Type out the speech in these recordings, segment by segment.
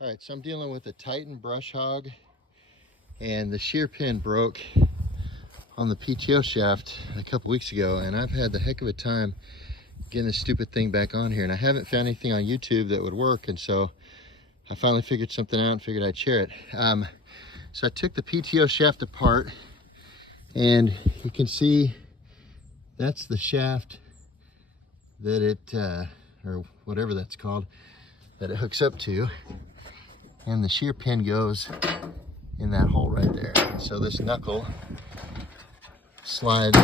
All right, so I'm dealing with a Titan brush hog, and the shear pin broke on the PTO shaft a couple weeks ago, and I've had the heck of a time getting this stupid thing back on here, and I haven't found anything on YouTube that would work, and so I finally figured something out and figured I'd share it. So I took the PTO shaft apart, and you can see that's the shaft that it, or whatever that's called, that it hooks up to. And the shear pin goes in that hole right there. So this knuckle slides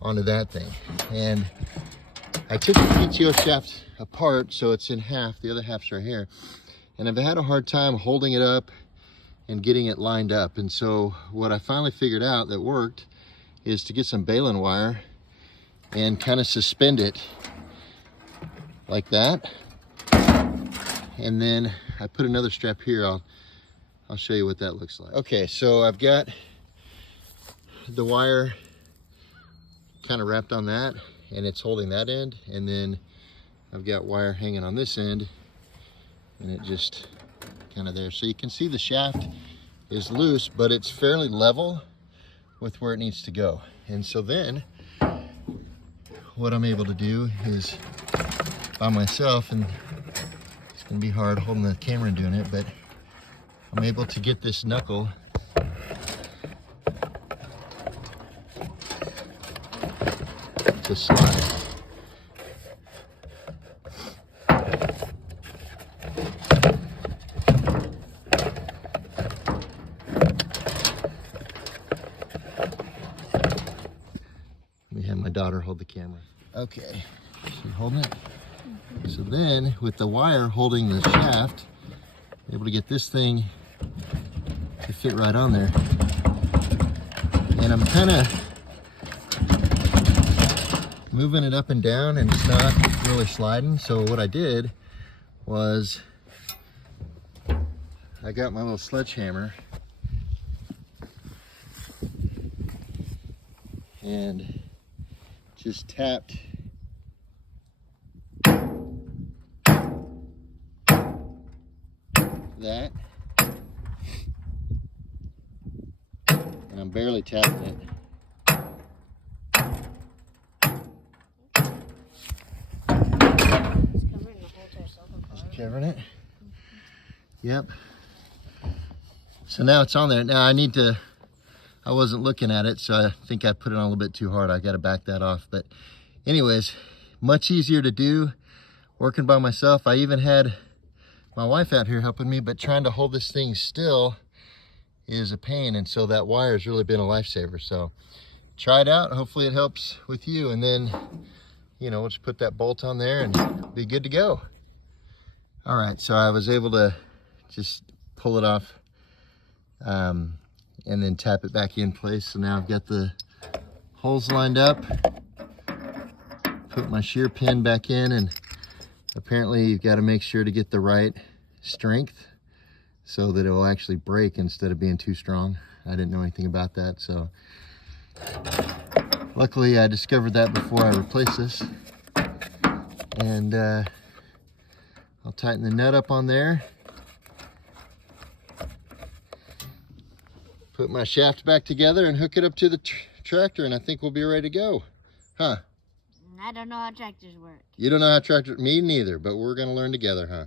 onto that thing. And I took the PTO shaft apart so it's in half, the other half's right here. And I've had a hard time holding it up and getting it lined up. And so what I finally figured out that worked is to get some baling wire and kind of suspend it like that. And then I put another strap here. I'll show you what that looks like. Okay, so I've got the wire kind of wrapped on that, and it's holding that end, and then I've got wire hanging on this end, and it just kind of there. So you can see the shaft is loose, but it's fairly level with where it needs to go. And so then what I'm able to do is by myself, and it's gonna be hard holding the camera and doing it, but I'm able to get this knuckle to slide. Let me have my daughter hold the camera. Okay, she's holding it. So then, with the wire holding the shaft, I'm able to get this thing to fit right on there. And I'm kind of moving it up and down, and it's not really sliding. So what I did was I got my little sledgehammer and just tapped that, and I'm barely tapping it. Just covering it. Yep. So now it's on there. Now I wasn't looking at it, so I think I put it on a little bit too hard. I got to back that off. But anyways, much easier to do working by myself. I even had my wife out here helping me, but trying to hold this thing still is a pain, and so that wire has really been a lifesaver. So try it out, hopefully it helps with you, and then we'll just put that bolt on there and be good to go. All right, so I was able to just pull it off and then tap it back in place. So now I've got the holes lined up, put my shear pin back in, and apparently you've got to make sure to get the right strength so that it will actually break instead of being too strong. I didn't know anything about that, so luckily I discovered that before I replaced this. And I'll tighten the nut up on there, put my shaft back together and hook it up to the tractor, and I think we'll be ready to go. Huh? I don't know how tractors work. You don't know how tractors, me neither, but we're gonna learn together, huh?